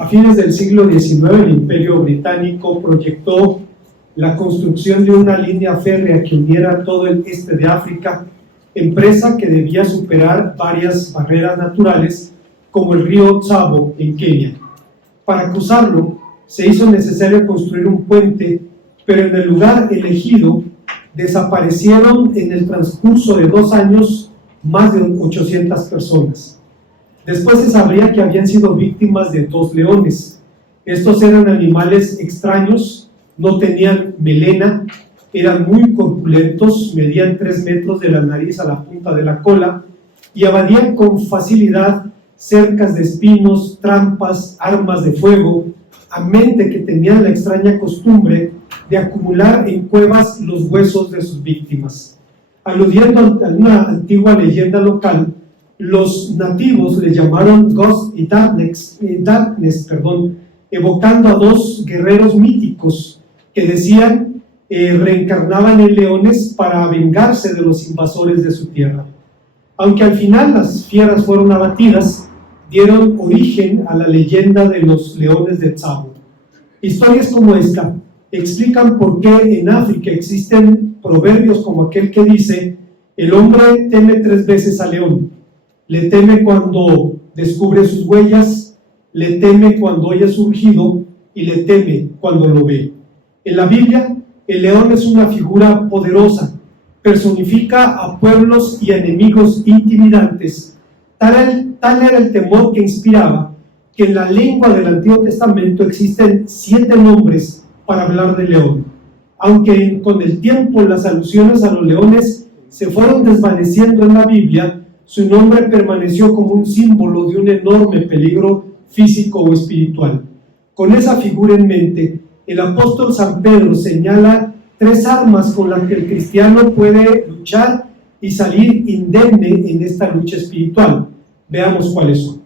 A fines del siglo XIX, el Imperio Británico proyectó la construcción de una línea férrea que uniera todo el este de África, empresa que debía superar varias barreras naturales, como el río Tsavo en Kenia. Para cruzarlo, se hizo necesario construir un puente, pero en el lugar elegido desaparecieron en el transcurso de 2 años más de 800 personas. Después se sabría que habían sido víctimas de 2 leones. Estos eran animales extraños, no tenían melena, eran muy corpulentos, medían 3 metros de la nariz a la punta de la cola y evadían con facilidad cercas de espinos, trampas, armas de fuego, a mente que tenían la extraña costumbre de acumular en cuevas los huesos de sus víctimas. Aludiendo a una antigua leyenda local, los nativos le llamaron Ghost y Darkness, evocando a 2 guerreros míticos que decían reencarnaban en leones para vengarse de los invasores de su tierra. Aunque al final las fieras fueron abatidas, dieron origen a la leyenda de los leones de Tsavo. Historias como esta explican por qué en África existen proverbios como aquel que dice: el hombre teme 3 veces al león. Le teme cuando descubre sus huellas, le teme cuando oye su rugido y le teme cuando lo ve. En la Biblia, el león es una figura poderosa, personifica a pueblos y a enemigos intimidantes. Tal era el temor que inspiraba que en la lengua del Antiguo Testamento existen 7 nombres para hablar del león. Aunque con el tiempo las alusiones a los leones se fueron desvaneciendo en la Biblia, su nombre permaneció como un símbolo de un enorme peligro físico o espiritual. Con esa figura en mente, el apóstol San Pedro señala 3 armas con las que el cristiano puede luchar y salir indemne en esta lucha espiritual. Veamos cuáles son.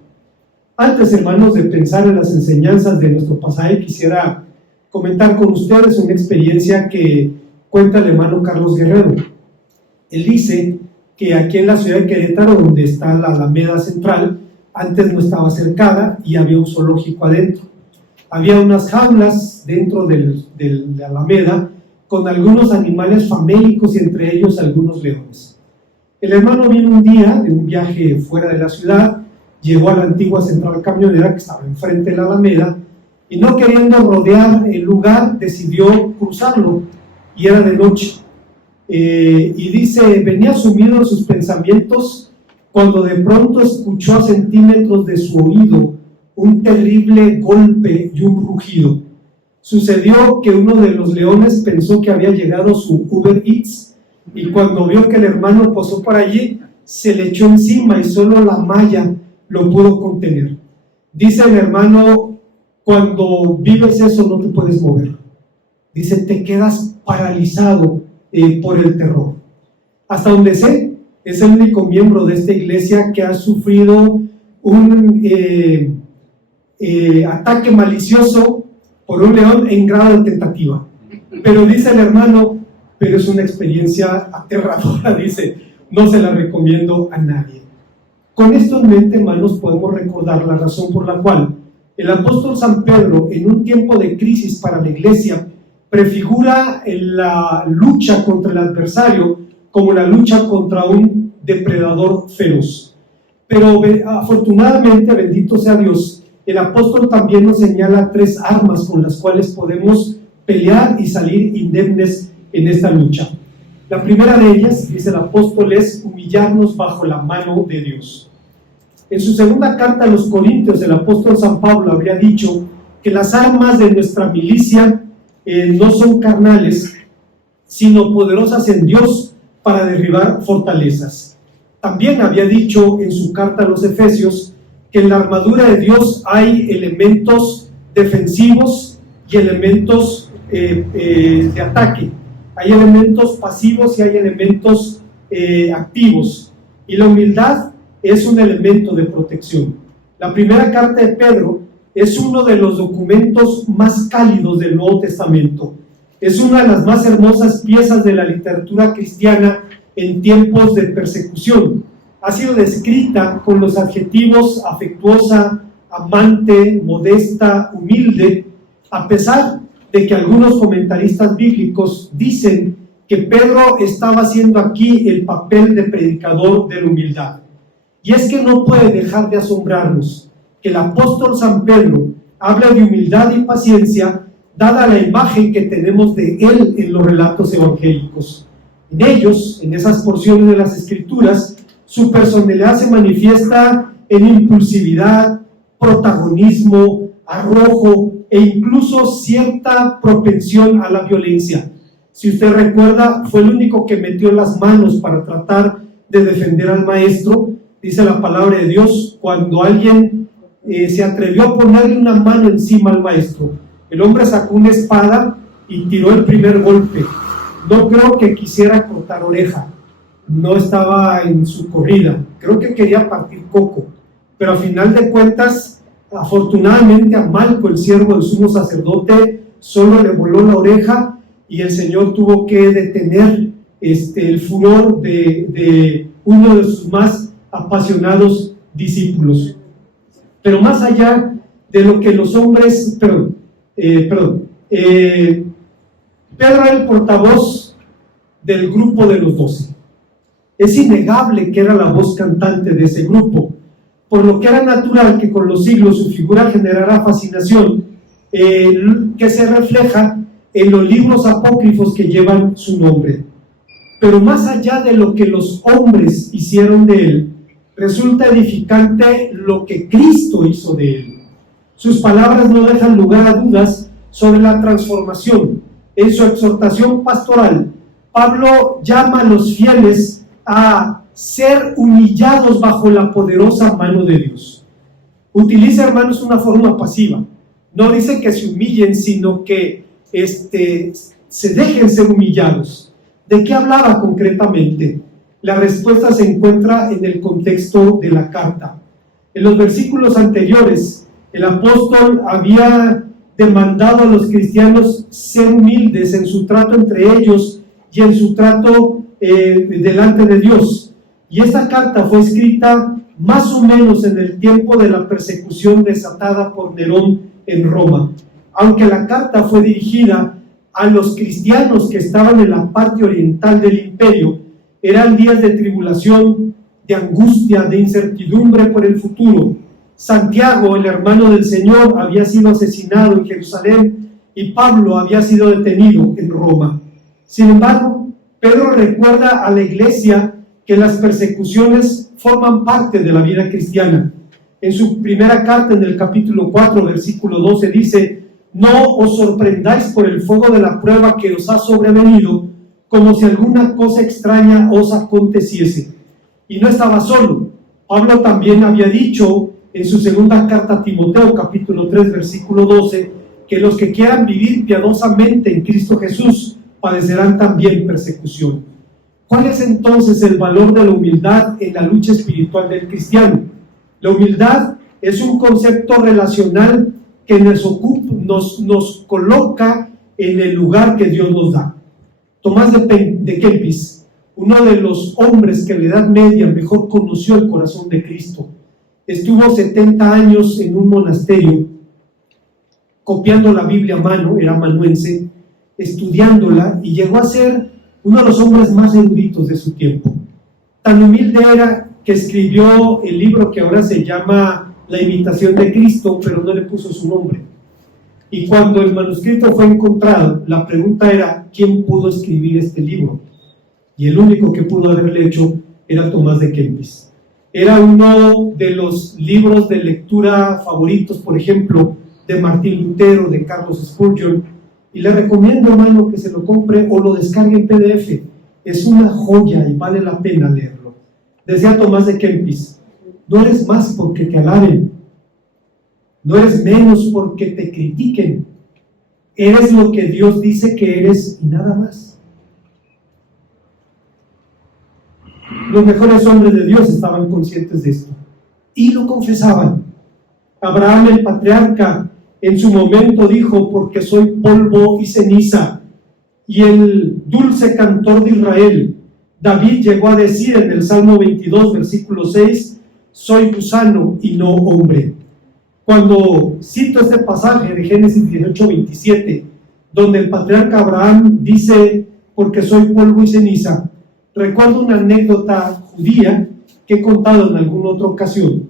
Antes, hermanos, de pensar en las enseñanzas de nuestro pasaje, quisiera comentar con ustedes una experiencia que cuenta el hermano Carlos Guerrero. Él dice que aquí en la ciudad de Querétaro, donde está la Alameda Central, antes no estaba cercada y había un zoológico adentro. Había unas jaulas dentro de la Alameda con algunos animales famélicos y entre ellos algunos leones. El hermano vino un día de un viaje fuera de la ciudad, llegó a la antigua central camionera que estaba enfrente de la Alameda y, no queriendo rodear el lugar, decidió cruzarlo, y era de noche. Y dice, venía sumido en sus pensamientos cuando de pronto escuchó a centímetros de su oído un terrible golpe y un rugido. Sucedió que uno de los leones pensó que había llegado su Uber Eats, y cuando vio que el hermano pasó por allí, se le echó encima y solo la malla lo pudo contener. Dice el hermano, cuando vives eso no te puedes mover. Dice, te quedas paralizado por el terror. Hasta donde sé, es el único miembro de esta iglesia que ha sufrido un ataque malicioso por un león en grado de tentativa. Pero dice el hermano, pero es una experiencia aterradora, dice, no se la recomiendo a nadie. Con esto en mente, hermanos, podemos recordar la razón por la cual el apóstol San Pedro, en un tiempo de crisis para la iglesia, prefigura la lucha contra el adversario como la lucha contra un depredador feroz. Pero afortunadamente, bendito sea Dios, el apóstol también nos señala 3 armas con las cuales podemos pelear y salir indemnes en esta lucha. La primera de ellas, dice el apóstol, es humillarnos bajo la mano de Dios. En su segunda carta a los Corintios, el apóstol San Pablo habría dicho que las armas de nuestra milicia no son carnales, sino poderosas en Dios para derribar fortalezas. También había dicho en su carta a los Efesios que en la armadura de Dios hay elementos defensivos y elementos de ataque. Hay elementos pasivos y hay elementos activos. Y la humildad es un elemento de protección. La primera carta de Pedro es uno de los documentos más cálidos del Nuevo Testamento. Es una de las más hermosas piezas de la literatura cristiana en tiempos de persecución. Ha sido descrita con los adjetivos afectuosa, amante, modesta, humilde, a pesar de que algunos comentaristas bíblicos dicen que Pedro estaba haciendo aquí el papel de predicador de la humildad. Y es que no puede dejar de asombrarnos que el apóstol San Pedro habla de humildad y paciencia, dada la imagen que tenemos de él en los relatos evangélicos. En ellos, en esas porciones de las Escrituras, su personalidad se manifiesta en impulsividad, protagonismo, arrojo e incluso cierta propensión a la violencia. Si usted recuerda, fue el único que metió las manos para tratar de defender al maestro. Dice la palabra de Dios, cuando alguien se atrevió a ponerle una mano encima al maestro, el hombre sacó una espada y tiró el primer golpe. No creo que quisiera cortar oreja, no estaba en su corrida, creo que quería partir coco, pero al final de cuentas, afortunadamente a Malco, el siervo del sumo sacerdote, solo le voló la oreja y el Señor tuvo que detener el furor de uno de sus más apasionados discípulos. Pero más allá de lo que los hombres, Pedro era el portavoz del grupo de los 12. Es innegable que era la voz cantante de ese grupo, por lo que era natural que con los siglos su figura generara fascinación, que se refleja en los libros apócrifos que llevan su nombre. Pero más allá de lo que los hombres hicieron de él, resulta edificante lo que Cristo hizo de él. Sus palabras no dejan lugar a dudas sobre la transformación. En su exhortación pastoral, Pablo llama a los fieles a ser humillados bajo la poderosa mano de Dios. Utiliza, hermanos, una forma pasiva. No dice que se humillen, sino que se dejen ser humillados. ¿De qué hablaba concretamente? La respuesta se encuentra en el contexto de la carta. En los versículos anteriores, el apóstol había demandado a los cristianos ser humildes en su trato entre ellos y en su trato delante de Dios. Y esta carta fue escrita más o menos en el tiempo de la persecución desatada por Nerón en Roma. Aunque la carta fue dirigida a los cristianos que estaban en la parte oriental del imperio, eran días de tribulación, de angustia, de incertidumbre por el futuro. Santiago, el hermano del Señor, había sido asesinado en Jerusalén y Pablo había sido detenido en Roma. Sin embargo, Pedro recuerda a la iglesia que las persecuciones forman parte de la vida cristiana. En su primera carta, en el capítulo 4, versículo 12, dice: no os sorprendáis por el fuego de la prueba que os ha sobrevenido, como si alguna cosa extraña os aconteciese. Y no estaba solo. Pablo también había dicho en su segunda carta a Timoteo, capítulo 3, versículo 12, que los que quieran vivir piadosamente en Cristo Jesús padecerán también persecución. ¿Cuál es entonces el valor de la humildad en la lucha espiritual del cristiano? La humildad es un concepto relacional que nos coloca en el lugar que Dios nos da. Tomás de Kempis, uno de los hombres que en la Edad Media mejor conoció el corazón de Cristo, estuvo 70 años en un monasterio copiando la Biblia a mano, era amanuense, estudiándola, y llegó a ser uno de los hombres más eruditos de su tiempo. Tan humilde era que escribió el libro que ahora se llama La Imitación de Cristo, pero no le puso su nombre. Y cuando el manuscrito fue encontrado, la pregunta era: ¿quién pudo escribir este libro? Y el único que pudo haberle hecho era Tomás de Kempis. Era uno de los libros de lectura favoritos, por ejemplo, de Martín Lutero, de Carlos Spurgeon, y le recomiendo, hermano, que se lo compre o lo descargue en PDF. Es una joya y vale la pena leerlo. Decía Tomás de Kempis: no eres más porque te alaben, no eres menos porque te critiquen, eres lo que Dios dice que eres y nada más. Los mejores hombres de Dios estaban conscientes de esto y lo confesaban. Abraham, el patriarca, en su momento dijo: porque soy polvo y ceniza. Y el dulce cantor de Israel, David, llegó a decir en el Salmo 22, versículo 6: soy gusano y no hombre. Cuando cito este pasaje de Génesis 18:27, donde el patriarca Abraham dice, porque soy polvo y ceniza, recuerdo una anécdota judía que he contado en alguna otra ocasión,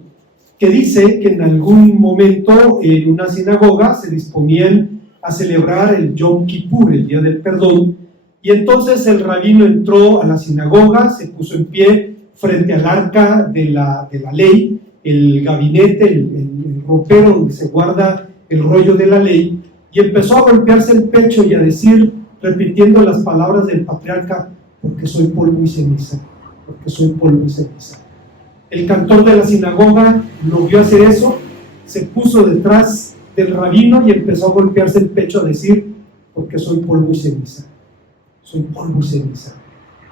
que dice que en algún momento en una sinagoga se disponían a celebrar el Yom Kippur, el Día del Perdón, y entonces el rabino entró a la sinagoga, se puso en pie frente al arca de la ley, el gabinete, el ropero donde se guarda el rollo de la ley, y empezó a golpearse el pecho y a decir, repitiendo las palabras del patriarca, porque soy polvo y ceniza, porque soy polvo y ceniza. El cantor de la sinagoga lo vio hacer eso, se puso detrás del rabino y empezó a golpearse el pecho a decir, porque soy polvo y ceniza, soy polvo y ceniza.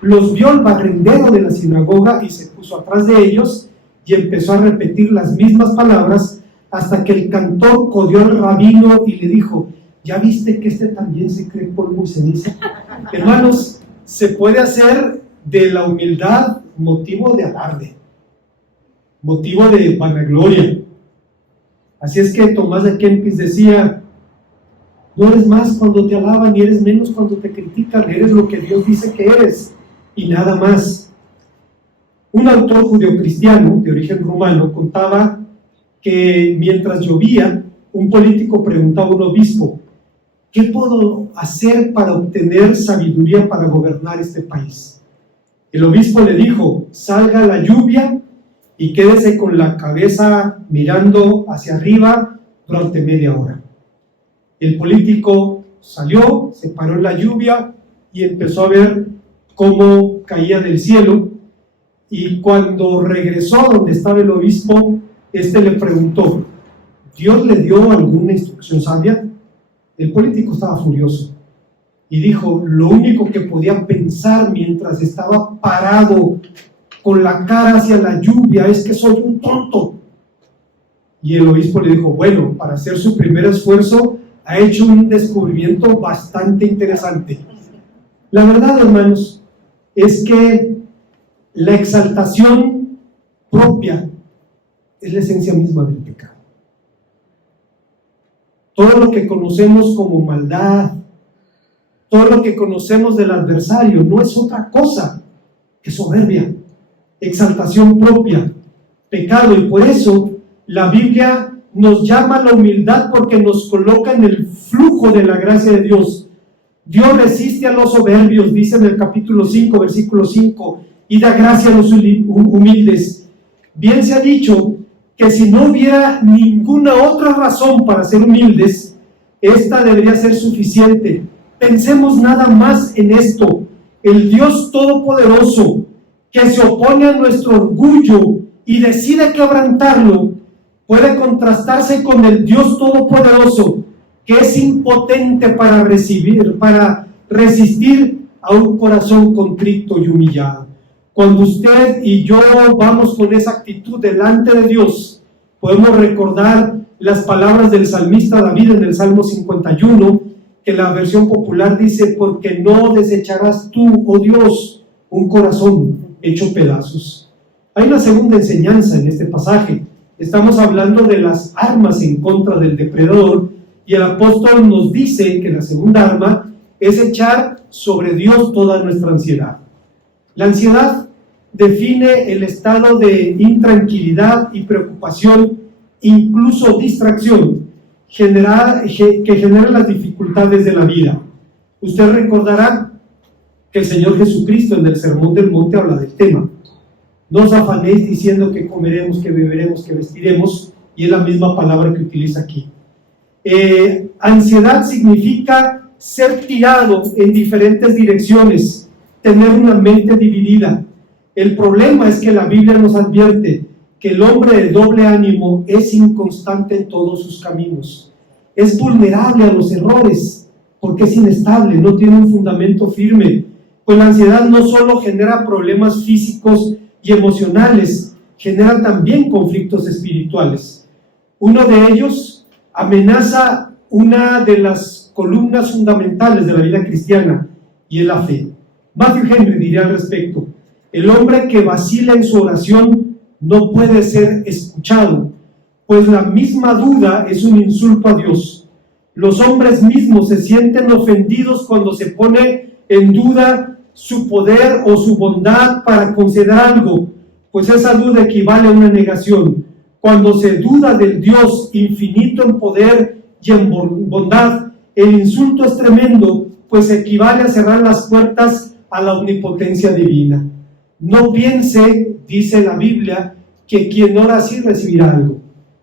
Los vio el barrendero de la sinagoga y se puso atrás de ellos y empezó a repetir las mismas palabras hasta que el cantor codió al rabino y le dijo, ¿ya viste que este también se cree polvo y ceniza? Hermanos, se puede hacer de la humildad motivo de alarde, motivo de vanagloria. Así es que Tomás de Kempis decía, no eres más cuando te alaban y eres menos cuando te critican, eres lo que Dios dice que eres y nada más. Un autor judeocristiano de origen rumano contaba que mientras llovía, un político preguntaba a un obispo, ¿qué puedo hacer para obtener sabiduría para gobernar este país? El obispo le dijo, salga la lluvia y quédese con la cabeza mirando hacia arriba durante media hora. El político salió, se paró en la lluvia y empezó a ver cómo caía del cielo, y cuando regresó donde estaba el obispo, le preguntó, ¿Dios le dio alguna instrucción sabia? El político estaba furioso y dijo, lo único que podía pensar mientras estaba parado con la cara hacia la lluvia es que soy un tonto. Y el obispo le dijo, bueno, para hacer su primer esfuerzo ha hecho un descubrimiento bastante interesante. La verdad, hermanos, es que la exaltación propia es la esencia misma del pecado. Todo lo que conocemos como maldad, todo lo que conocemos del adversario, no es otra cosa que soberbia, exaltación propia, pecado. Y por eso la Biblia nos llama a la humildad, porque nos coloca en el flujo de la gracia de Dios. Dios resiste a los soberbios, dice en el capítulo 5, versículo 5, y da gracia a los humildes. Bien se ha dicho que si no hubiera ninguna otra razón para ser humildes, esta debería ser suficiente. Pensemos nada más en esto: el Dios Todopoderoso, que se opone a nuestro orgullo y decide quebrantarlo, puede contrastarse con el Dios Todopoderoso, que es impotente para resistir a un corazón contrito y humillado. Cuando usted y yo vamos con esa actitud delante de Dios, podemos recordar las palabras del salmista David en el Salmo 51, que la versión popular dice, porque no desecharás tú, oh Dios, un corazón hecho pedazos. Hay una segunda enseñanza en este pasaje. Estamos hablando de las armas en contra del depredador, y el apóstol nos dice que la segunda arma es echar sobre Dios toda nuestra ansiedad. La ansiedad define el estado de intranquilidad y preocupación, incluso distracción, que genera las dificultades de la vida. Usted recordará que el Señor Jesucristo en el Sermón del Monte habla del tema. No os afanéis diciendo que comeremos, que beberemos, que vestiremos, y es la misma palabra que utiliza aquí. Ansiedad significa ser tirado en diferentes direcciones, tener una mente dividida. El problema es que la Biblia nos advierte que el hombre de doble ánimo es inconstante en todos sus caminos, es vulnerable a los errores, porque es inestable, no tiene un fundamento firme. Pues la ansiedad no solo genera problemas físicos y emocionales, genera también conflictos espirituales. Uno de ellos amenaza una de las columnas fundamentales de la vida cristiana, y es la fe. Matthew Henry diría al respecto: el hombre que vacila en su oración no puede ser escuchado, pues la misma duda es un insulto a Dios. Los hombres mismos se sienten ofendidos cuando se pone en duda su poder o su bondad para conceder algo, pues esa duda equivale a una negación. Cuando se duda del Dios infinito en poder y en bondad, el insulto es tremendo, pues equivale a cerrar las puertas a la omnipotencia divina. No piense, dice la Biblia, que quien ora así recibirá algo.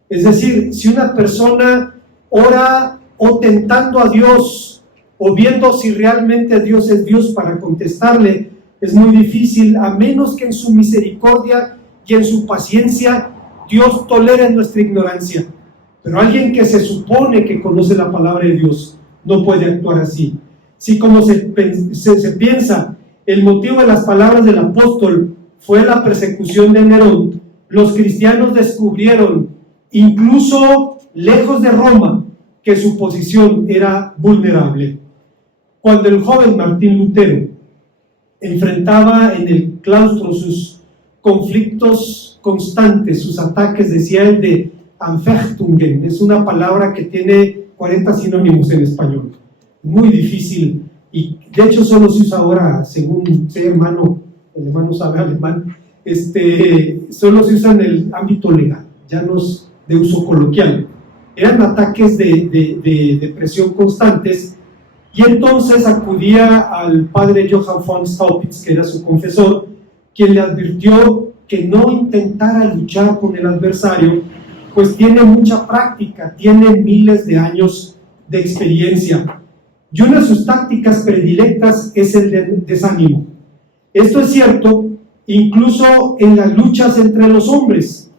Es decir, si una persona ora o tentando a Dios, o viendo si realmente Dios es Dios para contestarle, es muy difícil, a menos que en su misericordia y en su paciencia Dios tolere nuestra ignorancia. Pero alguien que se supone que conoce la palabra de Dios no puede actuar así. Si como se piensa, el motivo de las palabras del apóstol fue la persecución de Nerón, los cristianos descubrieron, incluso lejos de Roma, que su posición era vulnerable. Cuando el joven Martín Lutero enfrentaba en el claustro sus conflictos constantes, sus ataques, decía él, de Anfechtungen, es una palabra que tiene 40 sinónimos en español, muy difícil, y de hecho solo se usa ahora, según sé el hermano sabe alemán, solo se usa en el ámbito legal, ya no es de uso coloquial. Eran ataques de depresión constantes, y entonces acudía al padre Johann von Staupitz, que era su confesor, quien le advirtió que no intentara luchar con el adversario, pues tiene mucha práctica, tiene miles de años de experiencia, y una de sus tácticas predilectas es el desánimo. Esto es cierto incluso en las luchas entre los hombres.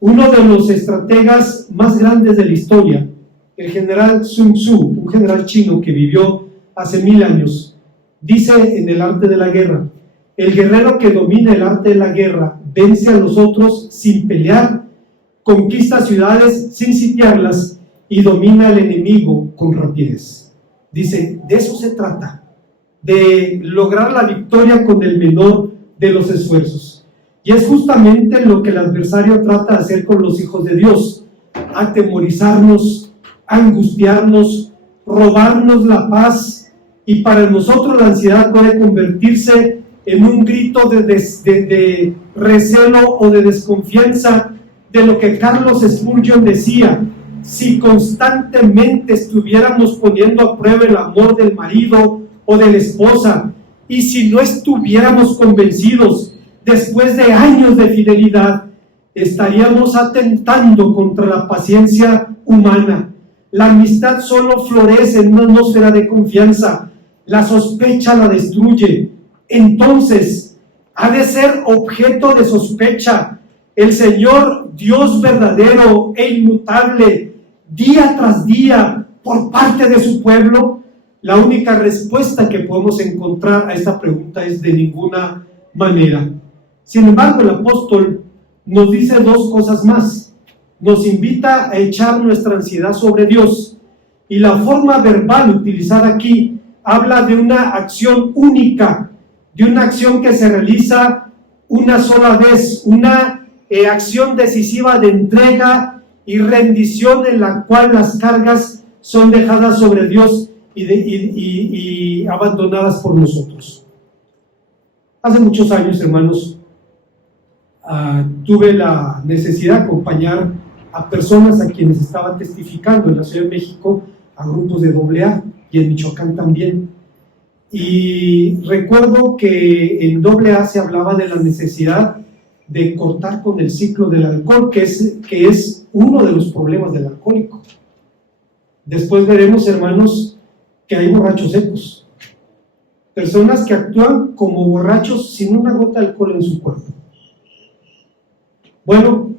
Uno de los estrategas más grandes de la historia, el general Sun Tzu, un general chino que vivió hace 1000 años, dice en El arte de la guerra: el guerrero que domina el arte de la guerra vence a los otros sin pelear, conquista ciudades sin sitiarlas y domina al enemigo con rapidez. Dice, de eso se trata, de lograr la victoria con el menor de los esfuerzos. Y es justamente lo que el adversario trata de hacer con los hijos de Dios: atemorizarnos, angustiarnos, robarnos la paz, y para nosotros la ansiedad puede convertirse en un grito de recelo o de desconfianza, de lo que Carlos Spurgeon decía: si constantemente estuviéramos poniendo a prueba el amor del marido o de la esposa, y si no estuviéramos convencidos después de años de fidelidad, estaríamos atentando contra la paciencia humana. La amistad solo florece en una atmósfera de confianza, la sospecha la destruye. Entonces, ha de ser objeto de sospecha el Señor Dios verdadero e inmutable, día tras día, por parte de su pueblo. La única respuesta que podemos encontrar a esta pregunta es: de ninguna manera. Sin embargo, el apóstol nos dice dos cosas más. Nos invita a echar nuestra ansiedad sobre Dios, y la forma verbal utilizada aquí habla de una acción única, de una acción que se realiza una sola vez, una acción decisiva de entrega y rendición, en la cual las cargas son dejadas sobre Dios y abandonadas por nosotros. Hace muchos años, hermanos, tuve la necesidad de acompañar a personas a quienes estaba testificando en la Ciudad de México, a grupos de AA, y en Michoacán también. Y recuerdo que en AA se hablaba de la necesidad de cortar con el ciclo del alcohol, que es uno de los problemas del alcohólico. Después veremos, hermanos, que hay borrachos secos, personas que actúan como borrachos sin una gota de alcohol en su cuerpo. Bueno,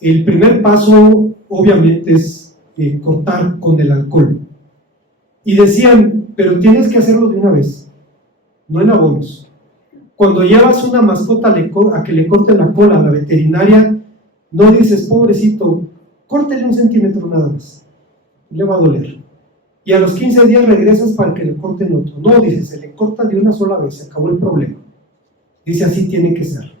el primer paso obviamente es cortar con el alcohol. Y decían, pero tienes que hacerlo de una vez, no en abonos. Cuando llevas una mascota a que le corten la cola a la veterinaria, no dices, pobrecito, córtele 1 centímetro nada más, le va a doler. Y a los 15 días regresas para que le corten otro. No, dices, se le corta de una sola vez, se acabó el problema. Dice, así tiene que ser.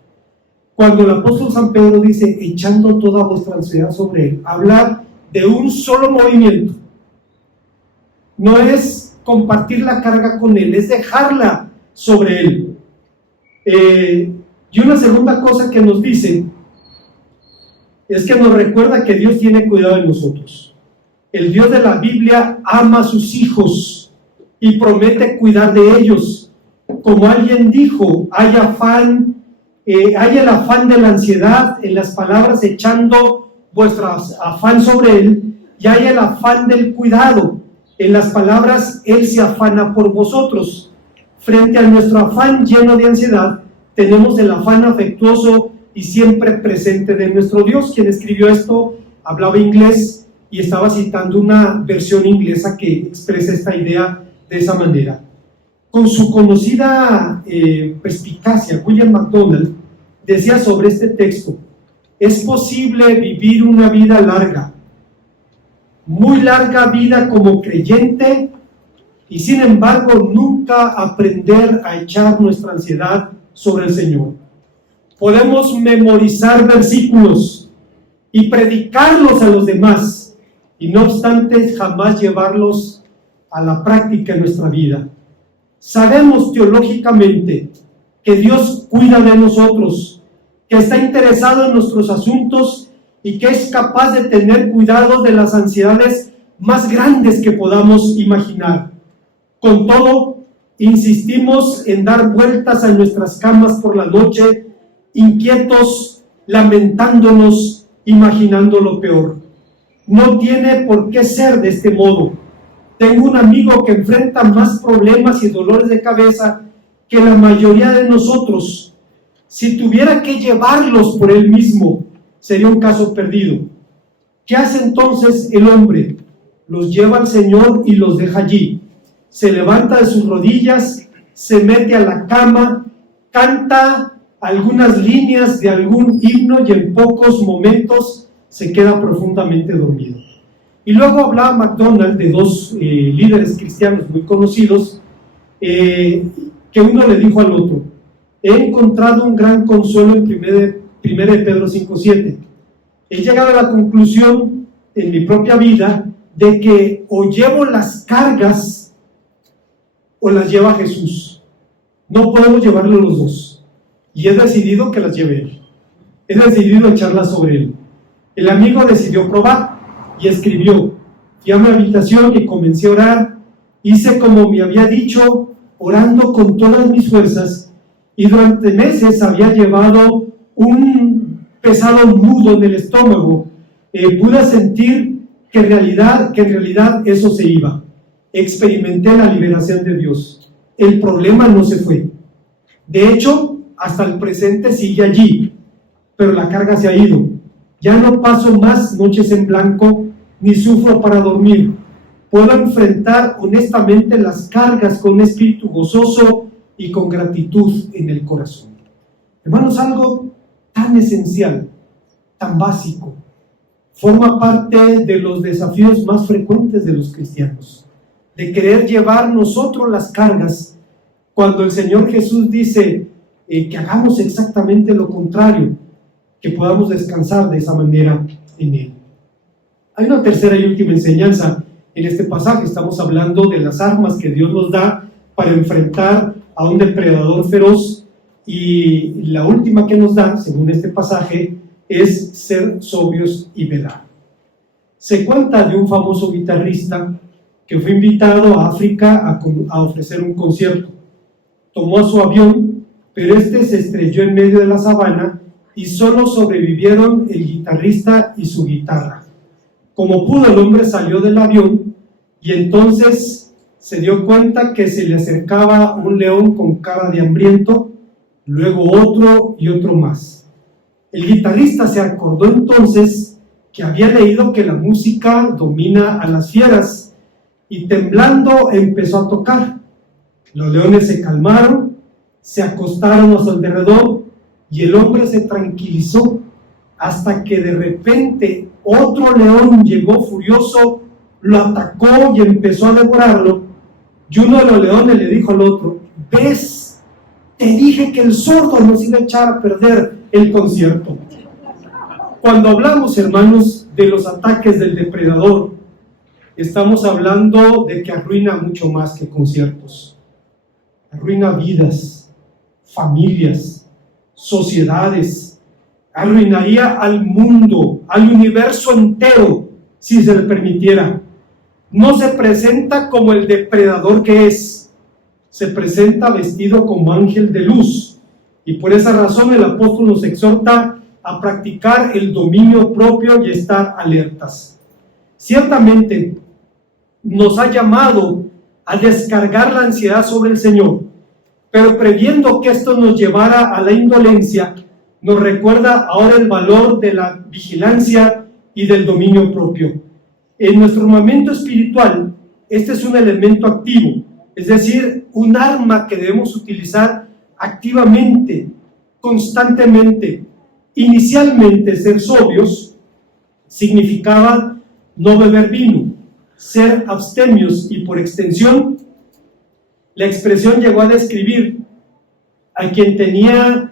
Cuando el apóstol San Pedro dice, echando toda vuestra ansiedad sobre Él, habla de un solo movimiento. No es compartir la carga con Él, es dejarla sobre Él. Y una segunda cosa que nos dice es que nos recuerda que Dios tiene cuidado de nosotros. El Dios de la Biblia ama a sus hijos y promete cuidar de ellos. Como alguien dijo, hay el afán de la ansiedad en las palabras echando vuestro afán sobre Él, y hay el afán del cuidado en las palabras Él se afana por vosotros. Frente a nuestro afán lleno de ansiedad, tenemos el afán afectuoso y siempre presente de nuestro Dios. Quien escribió esto hablaba inglés y estaba citando una versión inglesa que expresa esta idea de esa manera. Con su conocida perspicacia, William MacDonald decía sobre este texto: es posible vivir una vida larga, muy larga vida como creyente, y sin embargo nunca aprender a echar nuestra ansiedad sobre el Señor. Podemos memorizar versículos y predicarlos a los demás, y no obstante jamás llevarlos a la práctica en nuestra vida. Sabemos teológicamente que Dios cuida de nosotros, que está interesado en nuestros asuntos y que es capaz de tener cuidado de las ansiedades más grandes que podamos imaginar. Con todo, insistimos en dar vueltas a nuestras camas por la noche, inquietos, lamentándonos, imaginando lo peor. No tiene por qué ser de este modo. Tengo un amigo que enfrenta más problemas y dolores de cabeza que la mayoría de nosotros. Si tuviera que llevarlos por él mismo, sería un caso perdido. ¿Qué hace entonces el hombre? Los lleva al Señor y los deja allí. Se levanta de sus rodillas, se mete a la cama, canta algunas líneas de algún himno y en pocos momentos se queda profundamente dormido. Y luego hablaba MacDonald de dos líderes cristianos muy conocidos, que uno le dijo al otro: he encontrado un gran consuelo en 1 Pedro 5:7. He llegado a la conclusión en mi propia vida de que o llevo las cargas o las lleva Jesús. No podemos llevarlo los dos. Y he decidido que las lleve Él. He decidido echarlas sobre Él. El amigo decidió probar y escribió: fui a mi habitación y comencé a orar. Hice como me había dicho, orando con todas mis fuerzas, y durante meses había llevado un pesado nudo en el estómago. Pude sentir que en realidad eso se iba. Experimenté la liberación de Dios. El problema no se fue. De hecho, hasta el presente sigue allí, pero la carga se ha ido. Ya no paso más noches en blanco, ni sufro para dormir. Puedo enfrentar honestamente las cargas con un espíritu gozoso y con gratitud en el corazón. Hermanos, algo tan esencial, tan básico, forma parte de los desafíos más frecuentes de los cristianos, de querer llevar nosotros las cargas, cuando el Señor Jesús dice que hagamos exactamente lo contrario, que podamos descansar de esa manera en Él. Hay una tercera y última enseñanza en este pasaje. Estamos hablando de las armas que Dios nos da para enfrentar a un depredador feroz, y la última que nos da, según este pasaje, es ser sobrios y velar. Se cuenta de un famoso guitarrista que fue invitado a África a ofrecer un concierto. Tomó su avión, pero este se estrelló en medio de la sabana y solo sobrevivieron el guitarrista y su guitarra. Como pudo, el hombre salió del avión y entonces se dio cuenta que se le acercaba un león con cara de hambriento, luego otro y otro más. El guitarrista se acordó entonces que había leído que la música domina a las fieras y temblando empezó a tocar. Los leones se calmaron, se acostaron a su alrededor y el hombre se tranquilizó hasta que de repente otro león llegó furioso, lo atacó y empezó a devorarlo. Y uno de los leones le dijo al otro: ¿ves? Te dije que el sordo nos iba a echar a perder el concierto. Cuando hablamos, hermanos, de los ataques del depredador, estamos hablando de que arruina mucho más que conciertos. Arruina vidas, familias, sociedades, arruinaría al mundo, al universo entero, si se le permitiera. No se presenta como el depredador que es, se presenta vestido como ángel de luz, y por esa razón el apóstol nos exhorta a practicar el dominio propio y estar alertas. Ciertamente nos ha llamado a descargar la ansiedad sobre el Señor, pero previendo que esto nos llevara a la indolencia, nos recuerda ahora el valor de la vigilancia y del dominio propio. En nuestro armamento espiritual, este es un elemento activo, es decir, un arma que debemos utilizar activamente, constantemente. Inicialmente, ser sobrios significaba no beber vino, ser abstemios, y por extensión, la expresión llegó a describir a quien tenía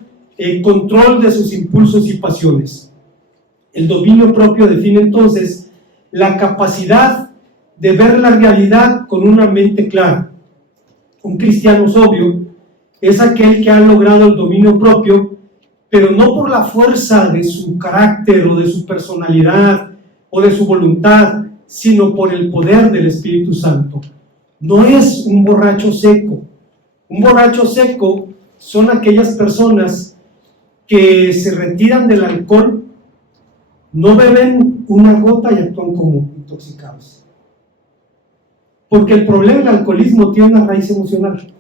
control de sus impulsos y pasiones. El dominio propio define entonces la capacidad de ver la realidad con una mente clara. Un cristiano sobrio es aquel que ha logrado el dominio propio, pero no por la fuerza de su carácter o de su personalidad o de su voluntad, sino por el poder del Espíritu Santo. No es un borracho seco. Un borracho seco son aquellas personas que se retiran del alcohol, no beben una gota y actúan como intoxicados. Porque el problema del alcoholismo tiene una raíz emocional.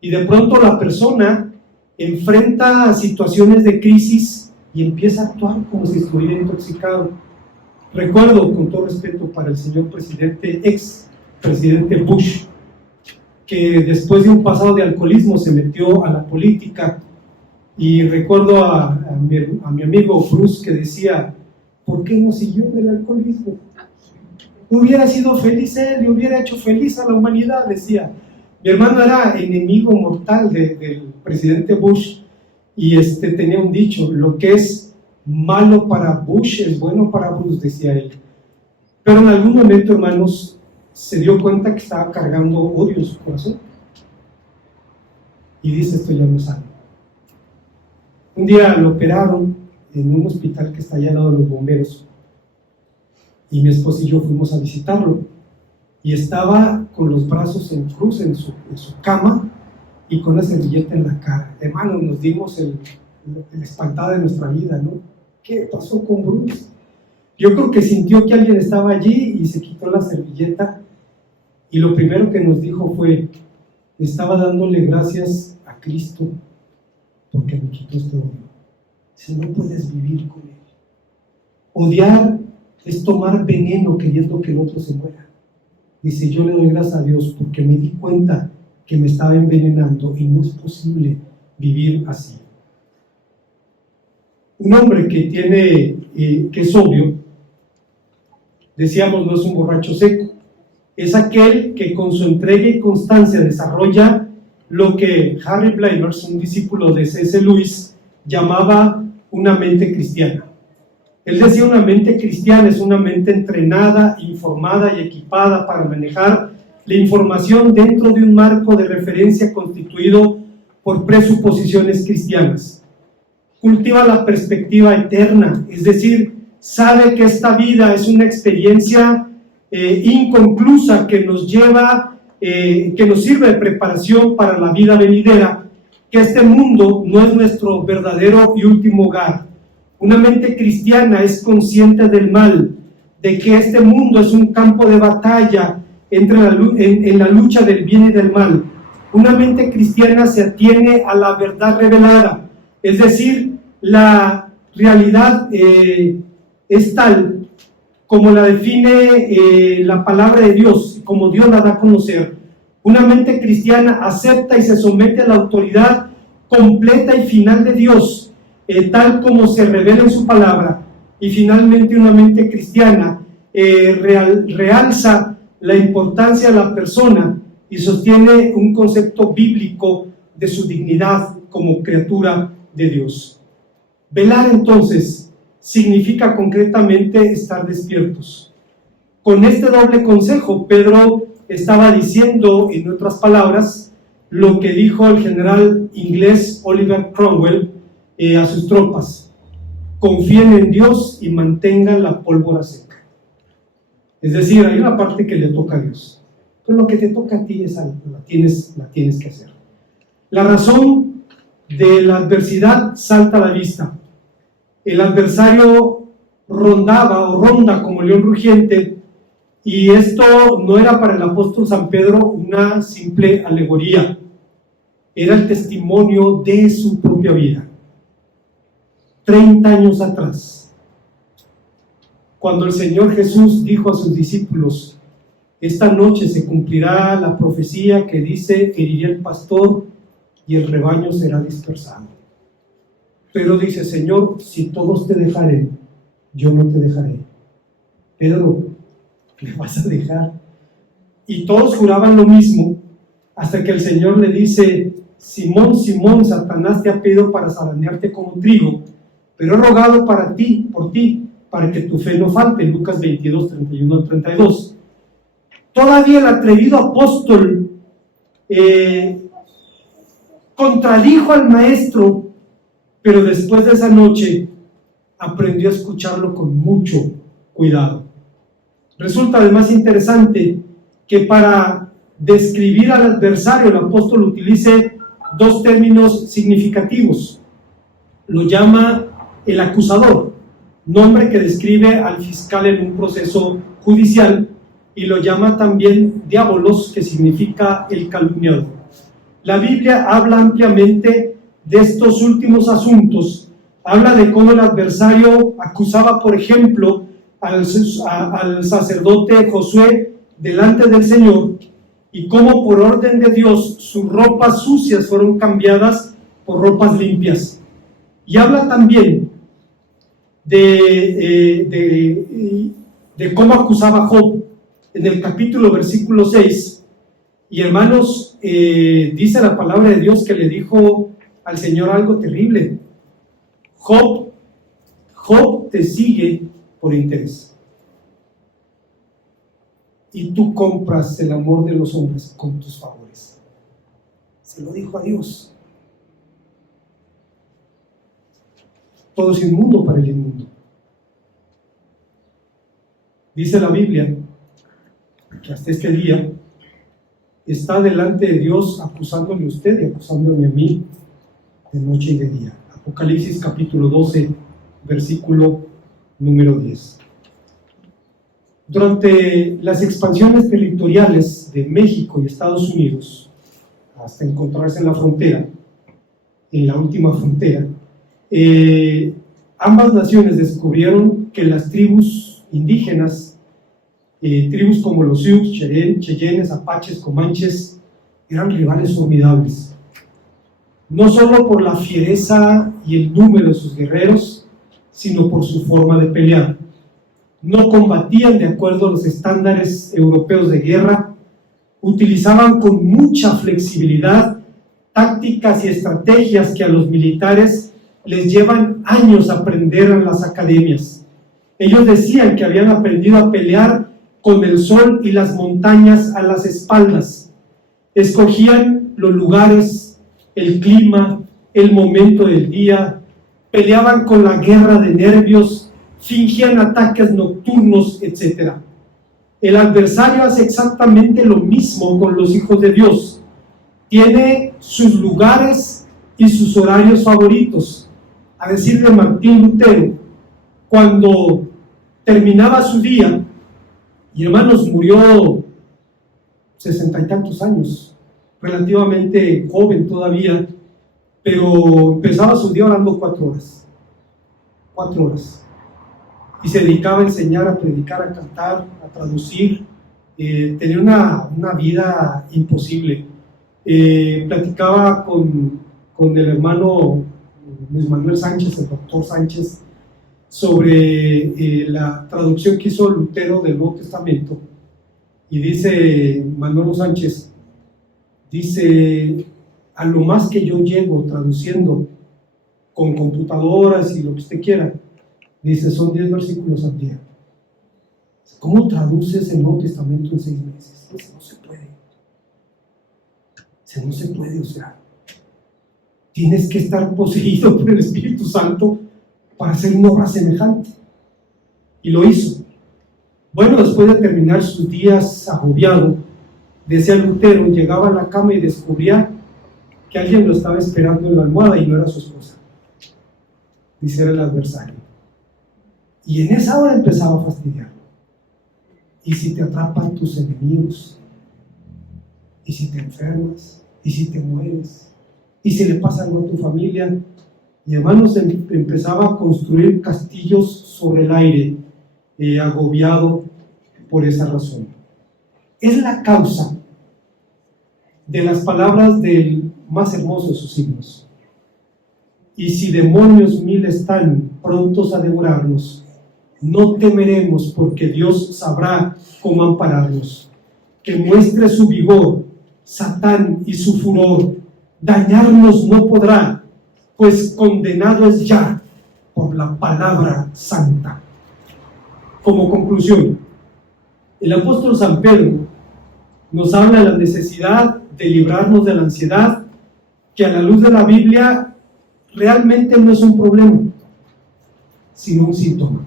Y de pronto la persona enfrenta situaciones de crisis y empieza a actuar como si estuviera intoxicado. Recuerdo, con todo respeto para el señor presidente, ex presidente Bush, que después de un pasado de alcoholismo se metió a la política, y recuerdo a mi amigo Bruce que decía: ¿por qué no siguió del alcoholismo? Hubiera sido feliz él y hubiera hecho feliz a la humanidad, decía. Mi hermano era enemigo mortal del presidente Bush, y tenía un dicho: lo que es malo para Bush es bueno para Bruce, decía él. Pero en algún momento, hermanos, se dio cuenta que estaba cargando odio en su corazón, y dice: esto ya no es sano. Un día lo operaron en un hospital que está allá al lado de los bomberos, y mi esposa y yo fuimos a visitarlo, y estaba con los brazos en cruz en su cama y con la servilleta en la cara. Hermano, nos dimos el espantada de nuestra vida, ¿no? ¿Qué pasó con Bruce? Yo creo que sintió que alguien estaba allí y se quitó la servilleta, y lo primero que nos dijo fue: estaba dándole gracias a Cristo porque me quitó este odio. Si no puedes vivir con él. Odiar es tomar veneno queriendo que el otro se muera. Dice: yo le doy gracias a Dios porque me di cuenta que me estaba envenenando y no es posible vivir así. Un hombre que es sobrio, decíamos, no es un borracho seco, es aquel que con su entrega y constancia desarrolla lo que Harry Blamers, un discípulo de C.S. Lewis, llamaba una mente cristiana. Él decía: una mente cristiana es una mente entrenada, informada y equipada para manejar la información dentro de un marco de referencia constituido por presuposiciones cristianas. Cultiva la perspectiva eterna, es decir, sabe que esta vida es una experiencia inconclusa que nos lleva, que nos sirve de preparación para la vida venidera, que este mundo no es nuestro verdadero y último hogar. Una mente cristiana es consciente del mal, de que este mundo es un campo de batalla en la lucha del bien y del mal. Una mente cristiana se atiene a la verdad revelada, es decir, la realidad es tal como la define la palabra de Dios, como Dios la da a conocer. Una mente cristiana acepta y se somete a la autoridad completa y final de Dios, tal como se revela en su palabra. Y finalmente, una mente cristiana realza la importancia de la persona y sostiene un concepto bíblico de su dignidad como criatura de Dios. Velar entonces significa concretamente estar despiertos. Con este doble consejo, Pedro estaba diciendo, en otras palabras, lo que dijo el general inglés Oliver Cromwell a sus tropas: confíen en Dios y mantengan la pólvora seca. Es decir, hay una parte que le toca a Dios, pero lo que te toca a ti la tienes que hacer. La razón de la adversidad salta a la vista. El adversario ronda como león rugiente, y esto no era para el apóstol San Pedro una simple alegoría, era el testimonio de su propia vida. 30 años atrás, cuando el Señor Jesús dijo a sus discípulos: esta noche se cumplirá la profecía que dice, heriré al pastor y el rebaño será dispersado. Pedro dice: Señor, si todos te dejaren, yo no te dejaré. Pedro, ¿le vas a dejar? Y todos juraban lo mismo, hasta que el Señor le dice: Simón, Simón, Satanás te ha pedido para zarandearte como trigo, pero he rogado por ti, para que tu fe no falte. Lucas 22, 31 al 32. Todavía el atrevido apóstol contradijo al maestro, pero después de esa noche aprendió a escucharlo con mucho cuidado. Resulta además interesante que para describir al adversario el apóstol utilice dos términos significativos. Lo llama el acusador, nombre que describe al fiscal en un proceso judicial, y lo llama también diabolos, que significa el calumniador. La Biblia habla ampliamente de estos últimos asuntos. Habla de cómo el adversario acusaba, por ejemplo, al sacerdote Josué delante del Señor, y cómo por orden de Dios sus ropas sucias fueron cambiadas por ropas limpias. Y habla también de cómo acusaba a Job en el capítulo versículo 6. Y hermanos, dice la palabra de Dios que le dijo al Señor algo terrible: Job te sigue por interés, y tú compras el amor de los hombres con tus favores. Se lo dijo a Dios. Todo es inmundo para el inmundo. Dice la Biblia que hasta este día está delante de Dios acusándole a usted y acusándome a mí de noche y de día. Apocalipsis capítulo 12, versículo número 10. Durante las expansiones territoriales de México y Estados Unidos, hasta encontrarse en la frontera, en la última frontera, ambas naciones descubrieron que las tribus indígenas, tribus como los Sioux, Cheyennes, Apaches, Comanches, eran rivales formidables, no solo por la fiereza y el número de sus guerreros, sino por su forma de pelear. No combatían de acuerdo a los estándares europeos de guerra, utilizaban con mucha flexibilidad tácticas y estrategias que a los militares les llevan años aprender en las academias. Ellos decían que habían aprendido a pelear con el sol y las montañas a las espaldas. Escogían los lugares, el clima, el momento del día, peleaban con la guerra de nervios, fingían ataques nocturnos, etc. El adversario hace exactamente lo mismo con los hijos de Dios. Tiene sus lugares y sus horarios favoritos. A decir de Martín Lutero, cuando terminaba su día, y hermanos, murió 60 y tantos años, relativamente joven todavía, pero empezaba su día orando 4 horas. 4 horas. Y se dedicaba a enseñar, a predicar, a cantar, a traducir. Tenía una vida imposible. Platicaba con el hermano Luis Manuel Sánchez, el doctor Sánchez, sobre la traducción que hizo Lutero del Nuevo Testamento. Y dice Manuel Sánchez, dice: a lo más que yo llego traduciendo con computadoras y lo que usted quiera, dice, son 10 versículos al día. ¿Cómo traduces el Nuevo Testamento en 6 meses? Pues no se puede. No se puede, o sea, tienes que estar poseído por el Espíritu Santo para hacer una obra semejante. Y lo hizo. Bueno, después de terminar sus días agobiado, decía Lutero, llegaba a la cama y descubría que alguien lo estaba esperando en la almohada y no era su esposa. Dice, era el adversario. Y en esa hora empezaba a fastidiarlo. ¿Y si te atrapan tus enemigos? ¿Y si te enfermas? ¿Y si te mueres? ¿Y si le pasa algo a tu familia? Y hermanos, empezaba a construir castillos sobre el aire, agobiado por esa razón. Es la causa de las palabras del más hermoso de sus himnos. Y si demonios 1000 están prontos a devorarnos, no temeremos, porque Dios sabrá cómo ampararnos. Que muestre su vigor Satán y su furor, dañarnos no podrá, pues condenado es ya por la palabra santa. Como conclusión, el apóstol San Pedro nos habla de la necesidad de librarnos de la ansiedad, que a la luz de la Biblia realmente no es un problema, sino un síntoma.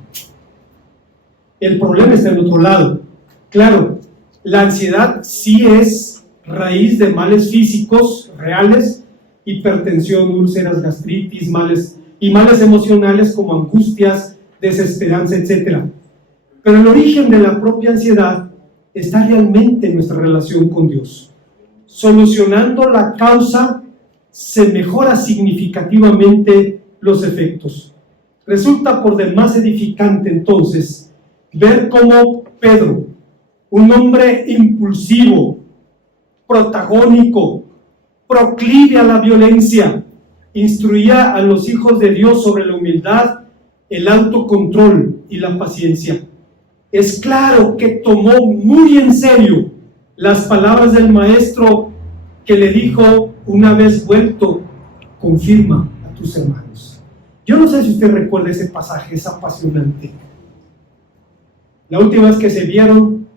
El problema está en otro lado. Claro, la ansiedad sí es raíz de males físicos reales, hipertensión, úlceras, gastritis, males emocionales como angustias, desesperanza, etc. Pero el origen de la propia ansiedad está realmente en nuestra relación con Dios. Solucionando la causa, se mejora significativamente los efectos. Resulta por demás edificante entonces ver cómo Pedro, un hombre impulsivo, protagónico, proclive a la violencia, instruía a los hijos de Dios sobre la humildad, el autocontrol y la paciencia. Es claro que tomó muy en serio las palabras del maestro que le dijo, una vez vuelto, confirma a tus hermanos. Yo no sé si usted recuerda ese pasaje, es apasionante. La última vez que se vieron,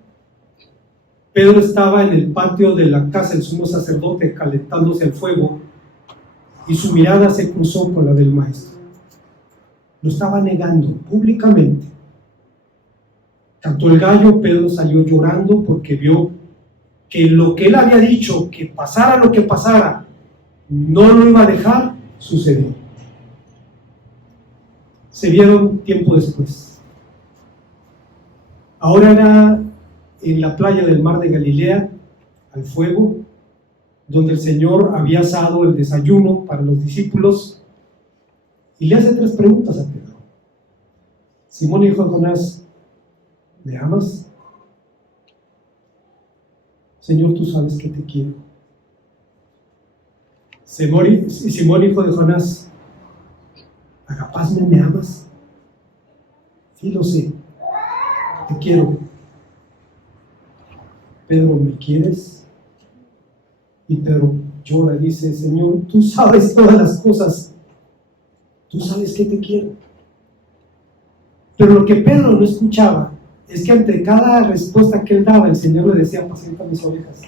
Pedro estaba en el patio de la casa del sumo sacerdote calentándose al fuego y su mirada se cruzó con la del maestro. Lo estaba negando públicamente. Cantó el gallo, Pedro salió llorando porque vio que lo que él había dicho, que pasara lo que pasara, no lo iba a dejar, sucedió. Se vieron tiempo después. Ahora era en la playa del mar de Galilea, al fuego, donde el Señor había asado el desayuno para los discípulos, y le hace 3 preguntas a Pedro. Simón, hijo de Jonás, ¿me amas? Señor, tú sabes que te quiero. Simón, hijo de Jonás, ¿agapásme, me amas? Sí, lo sé, te quiero. Pedro, ¿me quieres? Y Pedro llora y dice, Señor, tú sabes todas las cosas, tú sabes que te quiero. Pero lo que Pedro no escuchaba es que ante cada respuesta que él daba, el Señor le decía, apacienta mis ovejas,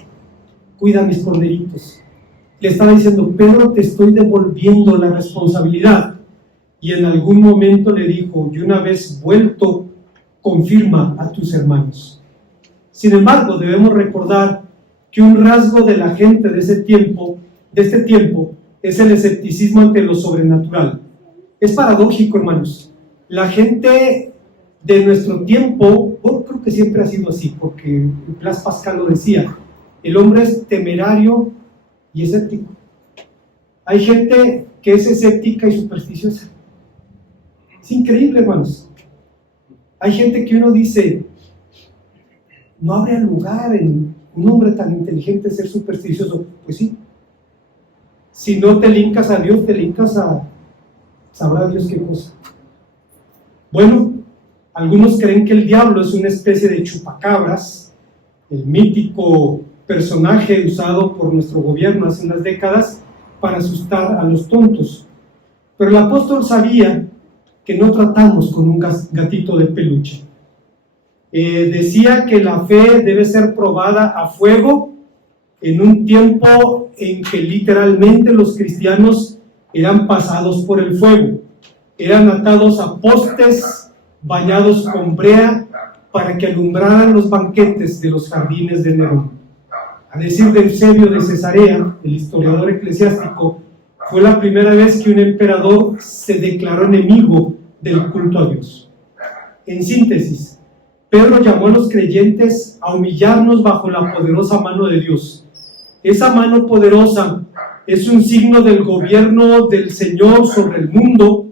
cuida mis corderitos. Le estaba diciendo, Pedro, te estoy devolviendo la responsabilidad. Y en algún momento le dijo, y una vez vuelto, confirma a tus hermanos. Sin embargo, debemos recordar que un rasgo de la gente de este tiempo, es el escepticismo ante lo sobrenatural. Es paradójico, hermanos. La gente de nuestro tiempo, creo que siempre ha sido así, porque Blaise Pascal lo decía, el hombre es temerario y escéptico. Hay gente que es escéptica y supersticiosa. Es increíble, hermanos. Hay gente que uno dice, no habría lugar en un hombre tan inteligente ser supersticioso. Pues sí. Si no te lincas a Dios, te lincas a sabrá Dios qué cosa. Bueno, algunos creen que el diablo es una especie de chupacabras, el mítico personaje usado por nuestro gobierno hace unas décadas, para asustar a los tontos. Pero el apóstol sabía que no tratamos con un gatito de peluche. Decía que la fe debe ser probada a fuego en un tiempo en que literalmente los cristianos eran pasados por el fuego, eran atados a postes bañados con brea para que alumbraran los banquetes de los jardines de Nerón. A decir de Eusebio de Cesarea, el historiador eclesiástico, fue la primera vez que un emperador se declaró enemigo del culto a Dios. En síntesis, Pedro llamó a los creyentes a humillarnos bajo la poderosa mano de Dios. Esa mano poderosa es un signo del gobierno del Señor sobre el mundo,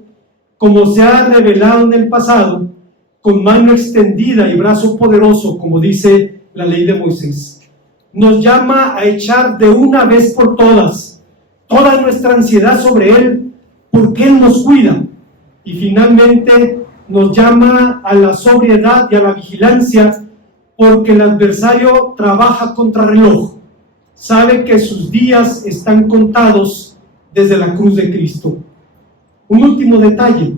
como se ha revelado en el pasado, con mano extendida y brazo poderoso, como dice la ley de Moisés. Nos llama a echar de una vez por todas toda nuestra ansiedad sobre Él, porque Él nos cuida. Y finalmente nos llama a la sobriedad y a la vigilancia, porque el adversario trabaja contra reloj. Sabe que sus días están contados desde la cruz de Cristo. Un último detalle: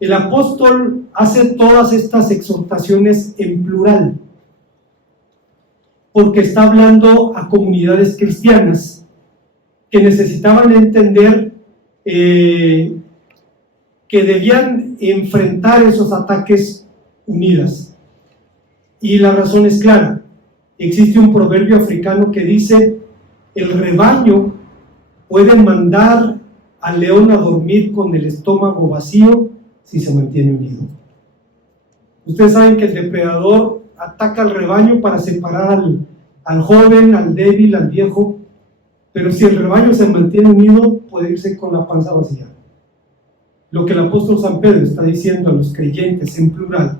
el apóstol hace todas estas exhortaciones en plural, porque está hablando a comunidades cristianas que necesitaban entender que debían enfrentar esos ataques unidas. Y la razón es clara. Existe un proverbio africano que dice: el rebaño puede mandar al león a dormir con el estómago vacío si se mantiene unido. Ustedes saben que el depredador ataca al rebaño para separar al joven, al débil, al viejo, pero si el rebaño se mantiene unido, puede irse con la panza vacía. Lo que el apóstol San Pedro está diciendo a los creyentes en plural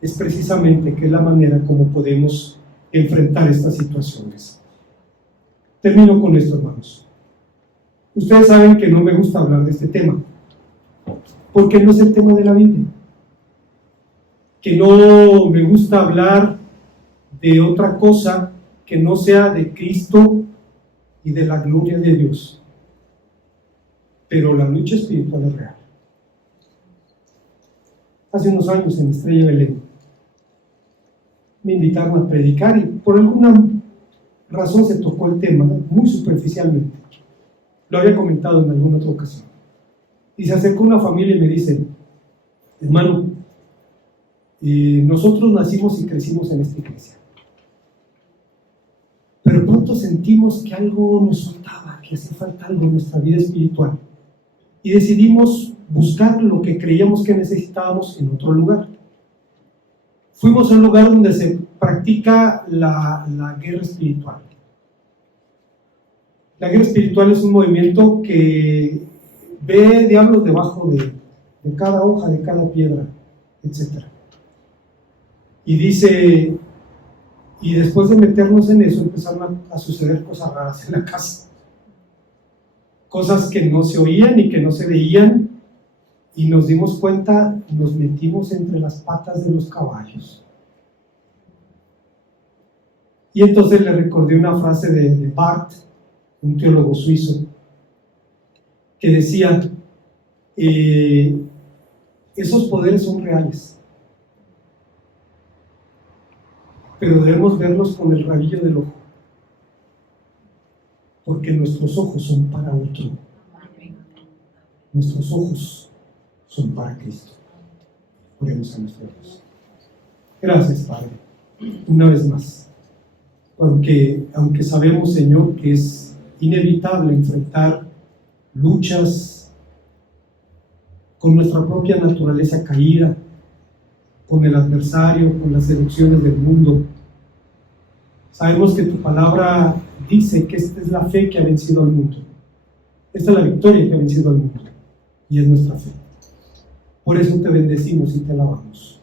es precisamente que es la manera como podemos enfrentar estas situaciones. Termino con esto, hermanos. Ustedes saben que no me gusta hablar de este tema, porque no es el tema de la Biblia. Que no me gusta hablar de otra cosa que no sea de Cristo y de la gloria de Dios. Pero la lucha espiritual es real. Hace unos años en Estrella Belén me invitaron a predicar y por alguna razón se tocó el tema muy superficialmente. Lo había comentado en alguna otra ocasión. Y se acercó una familia y me dice: hermano, nosotros nacimos y crecimos en esta iglesia, pero pronto sentimos que algo nos faltaba, que hacía falta algo en nuestra vida espiritual, y decidimos buscar lo que creíamos que necesitábamos en otro lugar. Fuimos a un lugar donde se practica la guerra espiritual. La guerra espiritual es un movimiento que ve diablos debajo de cada hoja, de cada piedra, etc. Y dice, y después de meternos en eso, empezaron a suceder cosas raras en la casa. Cosas que no se oían y que no se veían, y nos dimos cuenta, nos metimos entre las patas de los caballos. Y entonces le recordé una frase de Barth, un teólogo suizo, que decía: esos poderes son reales, pero debemos verlos con el rabillo del ojo, porque nuestros ojos son para otro. Nuestros ojos son para Cristo. Oremos a nuestro Dios. Gracias, Padre, una vez más, porque aunque sabemos, Señor, que es inevitable enfrentar luchas con nuestra propia naturaleza caída, con el adversario, con las seducciones del mundo, sabemos que tu palabra dice que esta es la fe que ha vencido al mundo. Esta es la victoria que ha vencido al mundo, y es nuestra fe. Por eso te bendecimos y te alabamos.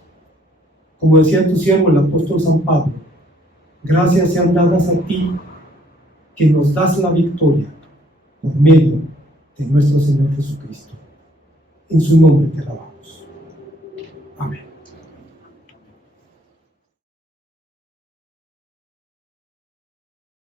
Como decía tu siervo, el apóstol San Pablo: gracias sean dadas a ti, que nos das la victoria por medio de nuestro Señor Jesucristo. En su nombre te alabamos.